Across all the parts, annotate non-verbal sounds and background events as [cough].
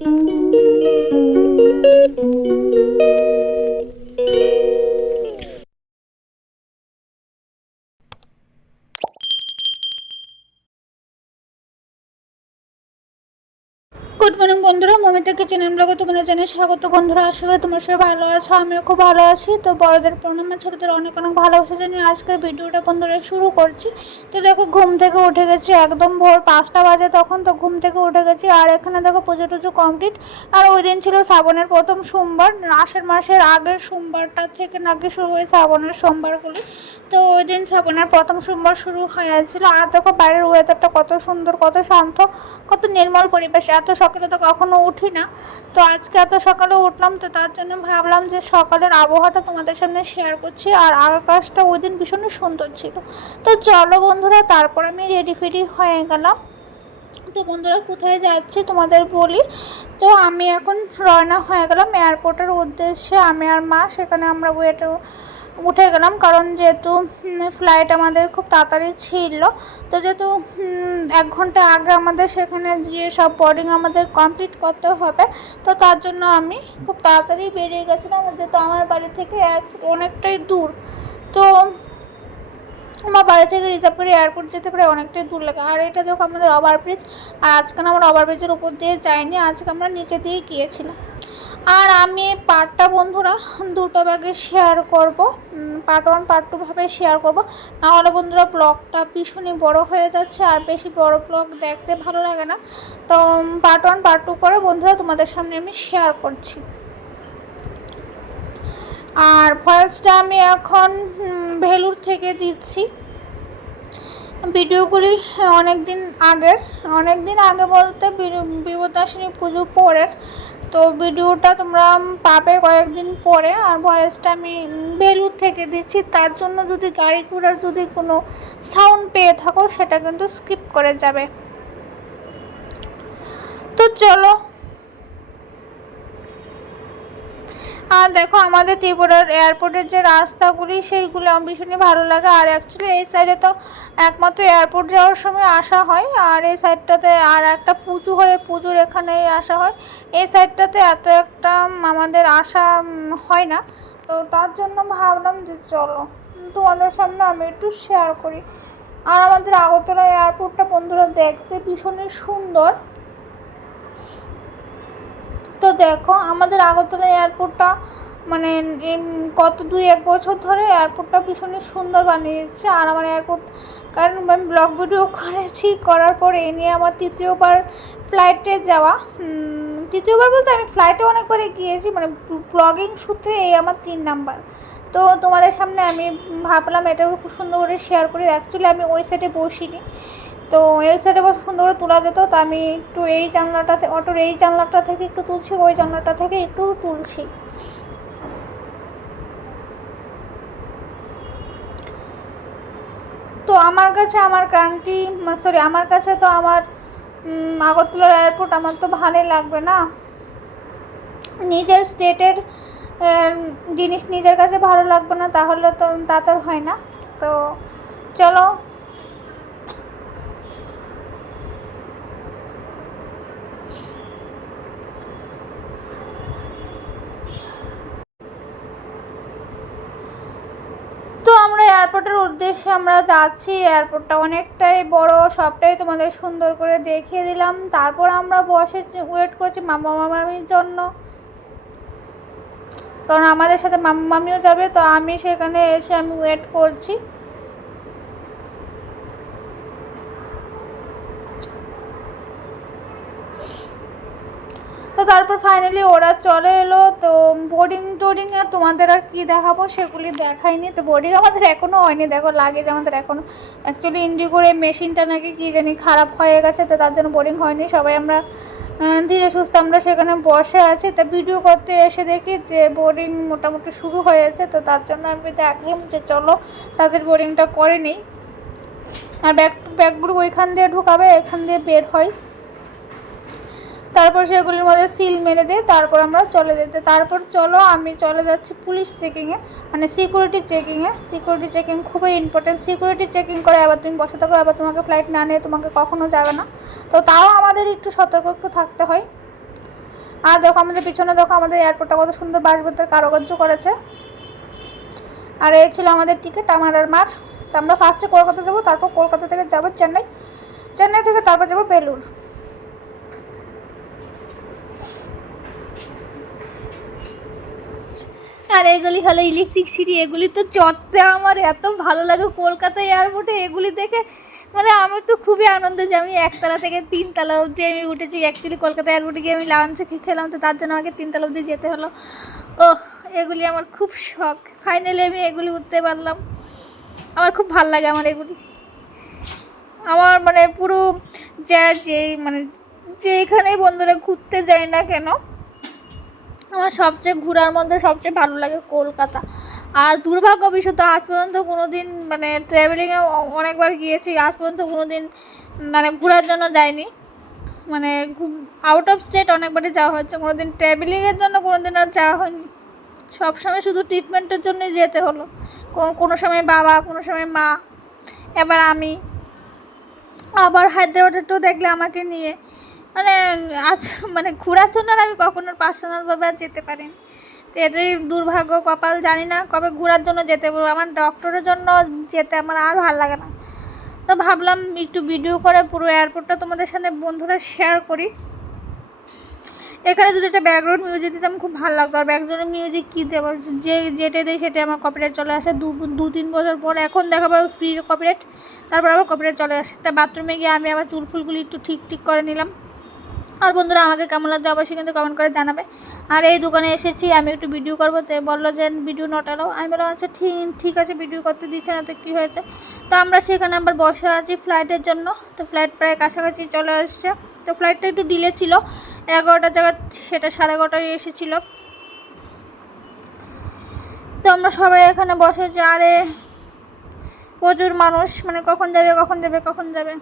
Good kitchen ব্লগে তোমাদের জানিয়ে স্বাগত বন্ধুরা, আশা করি তোমার সবাই ভালো আছো, আমিও খুব ভালো আছি। তো বড়দের প্রণাম ছোটদের অনেক অনেক ভালোবাসা জানিয়ে আজকের ভিডিওটা বন্ধুরা শুরু করছি। তো দেখো ঘুম থেকে উঠে গেছি একদম ভোর পাঁচটা বাজে তখন, তো ঘুম থেকে উঠে গেছি আর এখানে দেখো পুজো টুজো কমপ্লিট আর ওই দিন ছিল শ্রাবণের প্রথম সোমবার, আষাঢ় মাসের আগের সোমবারটা থেকে নাকি শুরু হয় শ্রাবণের সোমবারগুলি। তো ওই দিন শ্রাবণের প্রথম সোমবার শুরু হয়ে হয়েছিল। আর দেখো বাইরের ওয়েদারটা কত সুন্দর, কত শান্ত, কত নির্মল পরিবেশ, এত সকালে তো কখনো উঠি না। তো আজকে এত সকালে উঠলাম তো তার জন্য ভাবলাম যে সকালের আবহাওয়াটা তোমাদের সামনে শেয়ার করছি আর আকাশটা ওই দিন ভীষণই সুন্দর ছিল। তো চলো বন্ধুরা, তারপর আমি রেডি ফেডি হয়ে গেলাম। তো বন্ধুরা, কোথায় যাচ্ছি তোমাদের বলি? তো আমি এখন রওনা হয়ে গেলাম এয়ারপোর্টের উদ্দেশ্যে। আমি আর মা, সেখানে আমরা ওয়েট উঠে গেলাম, কারণ যেহেতু ফ্লাইট আমাদের খুব তাড়াতাড়ি ছিল, তো যেহেতু এক ঘণ্টা আগে আমাদের সেখানে গিয়ে সব বোর্ডিং আমাদের কমপ্লিট করতে হবে, তো তার জন্য আমি খুব তাড়াতাড়ি বেরিয়ে গেছিলাম, যেহেতু আমার বাড়ি থেকে অনেকটাই দূর, তো আমার বাড়ি থেকে রিজার্ভ করে এয়ারপোর্ট যেতে প্রায় অনেকটাই দূর লাগে, আর এটা দেখো আমাদের ওভারব্রিজ আর আজকে আমরা ওভারব্রিজের উপর দিয়ে যাইনি, আজকে আমরা নিচে দিয়ে গিয়েছিলাম। আর আমি পার্টটা বন্ধুরা দুটো ব্যাগে শেয়ার করব। পার্ট ওয়ান পার্ট টু ভাবে শেয়ার করব। নাহলে বন্ধুরা ব্লগটা ভীষণই বড় হয়ে যাচ্ছে আর বেশি বড় ব্লগ দেখতে ভালো লাগে না। তো পার্ট ওয়ান পার্ট টু করে বন্ধুরা তোমাদের সামনে আমি শেয়ার করছি। আর ভয়েসটা আমি এখন ভেলুর থেকে দিচ্ছি। ভিডিওগুলি অনেক দিন আগের অনেক দিন আগে বলতে বিপদাসিনী পুজো পরের। তো ভিডিওটা তোমরা পাবে কয়েকদিন পরে, আর ভয়েসটা আমি বেলুর থেকে দিচ্ছি। তার জন্য যদি গাড়ি ঘোড়ার যদি কোনো সাউন্ড পেয়ে থাকো, সেটা কিন্তু স্কিপ করে যাবে। তো চলো আর দেখো আমাদের ত্রিপুরার এয়ারপোর্টের যে রাস্তাগুলি, সেইগুলো আমার ভীষণই ভালো লাগে। আর অ্যাকচুয়ালি এই সাইডে তো একমাত্র এয়ারপোর্ট যাওয়ার সময় আসা হয়। আর এই সাইডটাতে আর একটা পুজো হয়ে পুজোর এখানেই আসা হয়। এই সাইডটাতে এত একটা আমাদের আসা হয় না। তো তার জন্য ভাবলাম যে চলো, তোমাদের সামনে আমি একটু শেয়ার করি। আর আমাদের আগরতলা এয়ারপোর্টটা বন্ধুরা দেখতে ভীষণই সুন্দর। তো দেখো, আমাদের আগরতলা এয়ারপোর্টটা মানে গত দুই এক বছর ধরে এয়ারপোর্টটা ভীষণই সুন্দর বানিয়েছে। আর আমার এয়ারপোর্ট, কারণ আমি ব্লগ ভিডিও [laughs] করেছি, করার পরে এ নিয়ে আমার তৃতীয়বার ফ্লাইটে যাওয়া। তৃতীয়বার বলতে আমি ফ্লাইটে অনেকবারই গিয়েছি মানে ব্লগিং সূত্রে এই আমার তিন নাম্বার। তো তোমাদের সামনে আমি ভাবলাম এটা খুব সুন্দর করে শেয়ার করি। অ্যাকচুয়ালি আমি ওই সাইডে বসিনি। তো এই সাইডে বসে সুন্দর করে তোলা যেত। তো আমি একটু এই জানলাটাতে, অটোর এই জানলাটা থেকে একটু তুলছি, ওই জানলাটা থেকে একটু তুলছি। তো আমার কাছে আমার কান্ট্রি সরি আমার কাছে তো আমার আগরতলার এয়ারপোর্ট আমার তো ভালোই লাগবে না। নিজের স্টেটের জিনিস নিজের কাছে ভালো লাগবে না, তাহলে তো তা তো হয় না। তো চলো তো আমরা এয়ারপোর্টের উদ্দেশ্যে আমরা যাচ্ছি এয়ারপোর্টটা অনেকটাই বড়, সবটাই তোমাদের সুন্দর করে দেখিয়ে দিলাম। তারপর আমরা বসে ওয়েট করছি মামা মামামির জন্য। কারণ আমাদের সাথে মামা মামিও যাবে, তো আমি সেখানে এসে আমি ওয়েট করছি। তারপর ফাইনালি ওরা চলে এলো, তো বোর্ডিং টোর্ডিংয়ে তোমাদের আর কী দেখাবো সেগুলি দেখাইনি। তো বোর্ডিং আমাদের এখনও হয়নি, দেখো লাগেজ আমাদের এখনও অ্যাকচুয়ালি ইন্ডিগোর এই মেশিনটা নাকি কী জানি খারাপ হয়ে গেছে, তো তার জন্য বোর্ডিং হয়নি। সবাই আমরা ধীরে সুস্থ আমরা সেখানে বসে আছি। তা ভিডিও করতে এসে দেখি যে বোর্ডিং মোটামুটি শুরু হয়েছে, তো তার জন্য আমি দেখলাম যে চলো তাদের বোর্ডিংটা করে নেই। আর ব্যাগ ব্যাগগুলো ওইখান দিয়ে ঢুকাবে, এখান দিয়ে বের হয়। তারপর সেগুলির মধ্যে সিল মেরে দিয়ে তারপর আমরা চলে যেতে তারপর চলো, আমি চলে যাচ্ছি পুলিশ চেকিংয়ে মানে সিকিউরিটি চেকিংয়ে সিকিউরিটি চেকিং খুবই ইম্পর্টেন্ট সিকিউরিটি চেকিং করে আবার তুমি বসে থাকো, আবার তোমাকে ফ্লাইট না নিয়ে তোমাকে কখনো যাবে না। তো তাও আমাদের একটু সতর্ক, একটু থাকতে হয়। আর দেখো, আমাদের পিছনে দেখো, আমাদের এয়ারপোর্টটা কত সুন্দর বাসবতের কারুকার্য করেছে। আর এই ছিল আমাদের টিকিট আমার আর মার। তো আমরা ফার্স্টে কলকাতা যাব, তারপর কলকাতা থেকে যাব চেন্নাই। চেন্নাই থেকে তারপর যাব বেলুর আর এগুলি হলো ইলেকট্রিক সিঁড়ি, এগুলি তো চড়তে আমার এত ভালো লাগে। কলকাতা এয়ারপোর্টে এগুলি দেখে মানে আমার তো খুবই আনন্দ যে আমি একতলা থেকে তিনতলা অবধি আমি উঠেছি। অ্যাকচুয়ালি কলকাতা এয়ারপোর্টে গিয়ে আমি লাঞ্চে খেলাম, তো তার জন্য আমাকে তিনতলা অবধি যেতে হলো। ও এগুলি আমার খুব শখ। ফাইনালি আমি এগুলি উঠতে পারলাম। আমার খুব ভালো লাগে আমার এগুলি। আমার মানে পুরো যা যে মানে যেখানেই বন্ধুরা ঘুরতে যায় না কেন আমার সবচেয়ে ঘোরার মধ্যে সবচেয়ে ভালো লাগে কলকাতা। আর দুর্ভাগ্য বিষয় তো আজ পর্যন্ত কোনো দিন মানে ট্রাভেলিংয়ে অনেকবার গিয়েছি, আজ পর্যন্ত কোনো দিন মানে ঘোরার জন্য যাইনি। মানে আউট অফ স্টেট অনেকবারই যাওয়া হয়েছে কোনো দিন ট্রাভেলিংয়ের জন্য কোনো দিন আর যাওয়া হয়নি। সবসময় শুধু ট্রিটমেন্টের জন্যই যেতে হলো। কোনো সময় বাবা, কোনো সময় মা, এবার আমি। আবার হায়দ্রাবাদে তো দেখলে আমাকে নিয়ে মানে আজ মানে ঘোরার আমি কখনো পার্সোনালভাবে আর যেতে পারিনি। তো এটাই দুর্ভাগ্য কপাল জানি না কবে ঘোরার জন্য যেতে পারব আমার ডক্টরের জন্য যেতে আমার আর ভালো লাগে না। তো ভাবলাম একটু ভিডিও করে পুরো এয়ারপোর্টটা তোমাদের সাথে বন্ধুরা শেয়ার করি। এখানে যদি একটা ব্যাকগ্রাউন্ড মিউজিক দিতাম খুব ভালো লাগতো। আর ব্যাকগ্রাউন্ড মিউজিক কী দেবো? যে যেটা দিই সেটা আমার কপিরাইট চলে আসে। দু দু তিন বছর পর এখন দেখাবো ফ্রি কপিরাইট তারপর আবার কপিরাইট চলে আসে। তা বাথরুমে গিয়ে আমি আবার চুল ফুলগুলি একটু ঠিক ঠিক করে নিলাম। আর বন্ধুরা, আমাকে কেমন লাগছে অবশ্যই কিন্তু কমেন্ট করে জানাবে। আর এই দোকানে এসেছি, আমি একটু ভিডিও করব, তো বলল যে ভিডিও নট এলো আমি বললাম আচ্ছা ঠিক ঠিক আছে ভিডিও করতে দিচ্ছে না, তো কী হয়েছে? তো আমরা সেখানে আবার বসে আছি ফ্লাইটের জন্য। তো ফ্লাইট প্রায় কাছাকাছি চলে আসছে। তো ফ্লাইটটা একটু ডিলে ছিল। এগারোটার জায়গা সেটা সাড়ে এগারোটায় এসেছিল। তো আমরা সবাই এখানে বসেছি আরে, প্রচুর মানুষ। মানে কখন যাবে কখন যাবে কখন যাবে?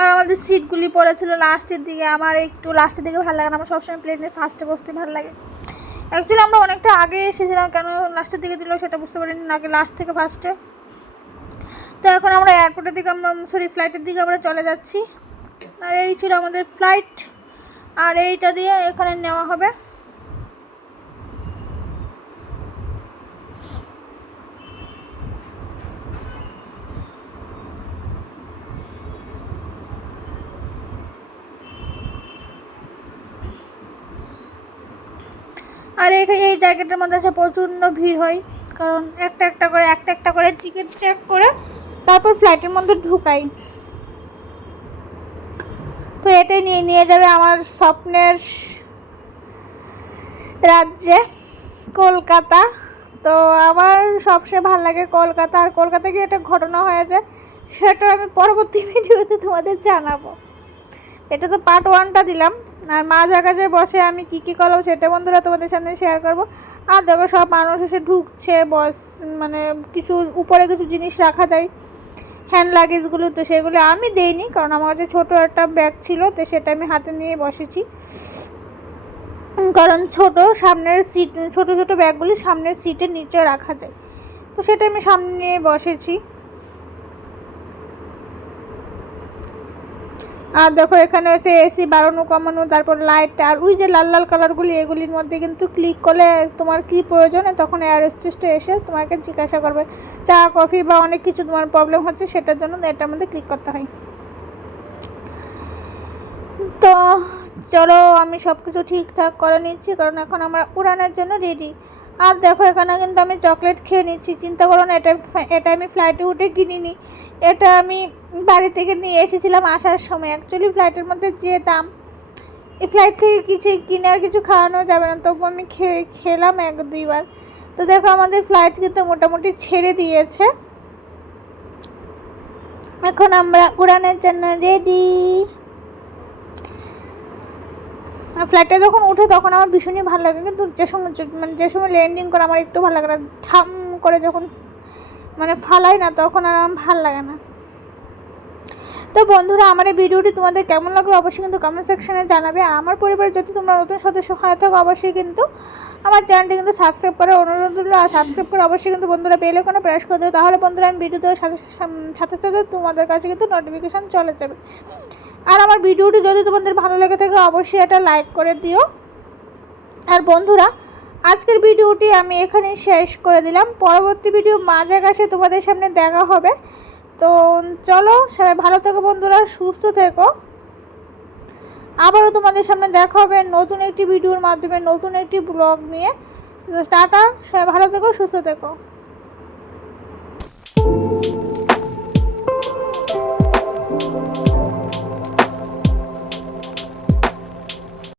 আর আমাদের সিটগুলি পড়েছিল লাস্টের দিকে। আমার একটু লাস্টের দিকে ভালো লাগে না। আমার সবসময় প্লেনের ফার্স্টে বসতে ভালো লাগে। অ্যাকচুয়ালি আমরা অনেকটা আগে এসেছিলাম। কেন লাস্টের দিকে দিল সেটা বুঝতে পারিনি। আগে লাস্ট থেকে ফার্স্টে তো এখন আমরা এয়ারপোর্টের দিকে আমরা সরি ফ্লাইটের দিকে আমরা চলে যাচ্ছি। আর এই ছিল আমাদের ফ্লাইট আর এইটা দিয়ে এখানে নেওয়া হবে। আর এখানে এই জায়গাটার মধ্যে আছে প্রচণ্ড ভিড় হয়। কারণ একটা একটা করে, একটা একটা করে টিকিট চেক করে তারপর ফ্লাইটের মধ্যে ঢুকাই। তো এটাই নিয়ে নিয়ে যাবে আমার স্বপ্নের রাজ্যে কলকাতা। তো আমার সবচেয়ে ভালো লাগে কলকাতা। আর কলকাতা গিয়ে একটা ঘটনা হয়েছে সেটা আমি পরবর্তী [laughs] ভিডিওতে তোমাদের জানাব। এটা তো পার্ট ওয়ানটা দিলাম। আর মাঝ আকাশে বসে আমি কী কী করলাম সেটা বন্ধুরা তোমাদের সামনে শেয়ার করব। আর দেখো সব মানুষ এসে ঢুকছে, বস মানে কিছু উপরে কিছু জিনিস রাখা যায় হ্যান্ড লাগেজগুলো তো সেগুলো আমি দেইনি কারণ আমার কাছে ছোটো একটা ব্যাগ ছিল, তো সেটা আমি হাতে নিয়ে বসেছি। কারণ ছোট সামনের সিট ছোট ছোট ব্যাগগুলি সামনের সিটের নিচে রাখা যায়। তো সেটা আমি সামনে বসেছি। আর দেখো, এখানে হচ্ছে এসি বাড়ানো, কমানো, তারপর লাইট আর ওই যে লাল লাল কালারগুলি এগুলির মধ্যে কিন্তু ক্লিক করলে তোমার কি প্রয়োজনে তখন এয়ার হোস্টেসটা এসে তোমাকে জিজ্ঞাসা করবে। চা কফি বা অনেক কিছু তোমার প্রবলেম হচ্ছে, সেটার জন্য এটার মধ্যে ক্লিক করতে হয়। তো চলো, আমি সব কিছু ঠিকঠাক করে নিচ্ছি, কারণ এখন আমরা উড়ানের জন্য রেডি আর দেখো, এখানে কিন্তু আমি চকলেট খেয়ে নিচ্ছি। চিন্তা করো না, এটা এটা আমি ফ্লাইটে উঠে কিনিনি। এটা আমি বাড়ি থেকে নিয়ে এসেছিলাম আসার সময়। অ্যাকচুয়ালি ফ্লাইটের মধ্যে যে দাম, এই ফ্লাইট থেকে কিছু কিনে আর কিছু খাওয়ানো যাবে না। তবু আমি খেয়ে, খেলাম এক দুইবার। তো দেখো, আমাদের ফ্লাইট কিন্তু মোটামুটি ছেড়ে দিয়েছে। এখন আমরা উড়ানের জন্য রেডি আর ফ্লাইটে যখন উঠে তখন আমার ভীষণই ভালো লাগে। কিন্তু যে সময় মানে যে সময় ল্যান্ডিং করে আমার একটু ভালো লাগে না, ঠাম করে যখন মানে ফালাই না তখন আর আমার ভালো লাগে না। তো বন্ধুরা, আমার এই ভিডিওটি তোমাদের কেমন লাগল অবশ্যই কিন্তু কমেন্ট সেকশনে জানাবে। আর আমার পরিবারে যদি তোমরা নতুন সদস্য হয়ে থাকো, অবশ্যই কিন্তু আমার চ্যানেলটি কিন্তু সাবস্ক্রাইব করে অনুরোধ রইল। আর সাবস্ক্রাইব করে অবশ্যই কিন্তু বন্ধুরা বেল কোনো প্রেস করে দেবো তাহলে বন্ধুরা আমি ভিডিও দেওয়ার সাথে সাথে সাথে তোমাদের কাছে কিন্তু নোটিফিকেশান চলে যাবে। আর আমার ভিডিওটি যদি তোমাদের ভালো লেগে থাকে, অবশ্যই এটা লাইক করে দিও। আর বন্ধুরা, আজকের ভিডিওটি আমি এখানে শেষ করে দিলাম। পরবর্তী ভিডিও মাঝে কাছে তোমাদের সামনে দেখা হবে। তো চলো, সবাই ভালো থেকো বন্ধুরা, সুস্থ থেকো। আবারও তোমাদের সামনে দেখা হবে নতুন একটি ভিডিওর মাধ্যমে, নতুন একটি ব্লগ নিয়ে। তো টাটা, সবাই ভালো থেকো, সুস্থ থেকো।